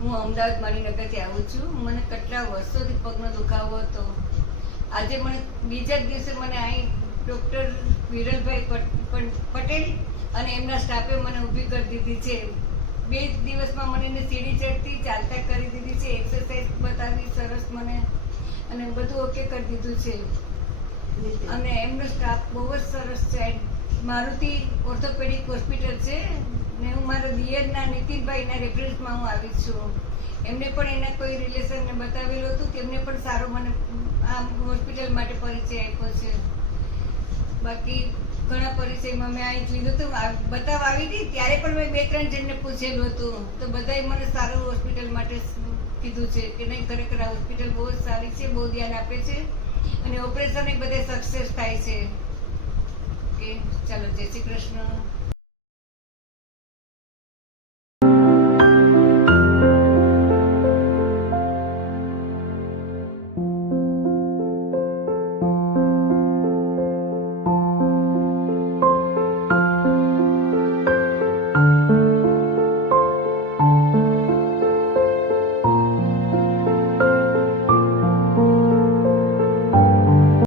હું અમદાવાદ મણિનગરથી આવું છું. મને કેટલા વર્ષોથી પગનો દુખાવો હતો. આજે મને બીજા જ દિવસે મને અહીં ડૉક્ટર વિરલભાઈ પટેલ અને એમના સ્ટાફે મને ઊભી કરી દીધી છે. 2 દિવસમાં મને એને સીડી ચડતી ચાલતા કરી દીધી છે, એક્સરસાઇઝ બતાવી સરસ મને, અને બધું ઓકે કરી દીધું છે. અને એમનો સ્ટાફ બહુ જ સરસ છે. મારુતિ ઓર્થોપેડિક હોસ્પિટલ છે ને હું મારા દિયરના નીતિનભાઈના રેફરન્સમાં હું આવી છું. એમને પણ એના કોઈ રિલેશનને બતાવેલું હતું કે એમને પણ સારો મને આ હોસ્પિટલ માટે પરિચય આપ્યો છે. બાકી ઘણા પરિચયમાં મેં અહીં લીધું હતું. બતાવવા આવી હતી ત્યારે પણ મેં 2-3 જણને પૂછેલું હતું, તો બધાએ મને સારું હોસ્પિટલ માટે કીધું છે કે નહીં, ખરેખર આ હોસ્પિટલ બહુ જ સારી છે, બહુ ધ્યાન આપે છે અને ઓપરેશન એ બધે સક્સેસ થાય છે. કે ચાલો, જય શ્રી કૃષ્ણ.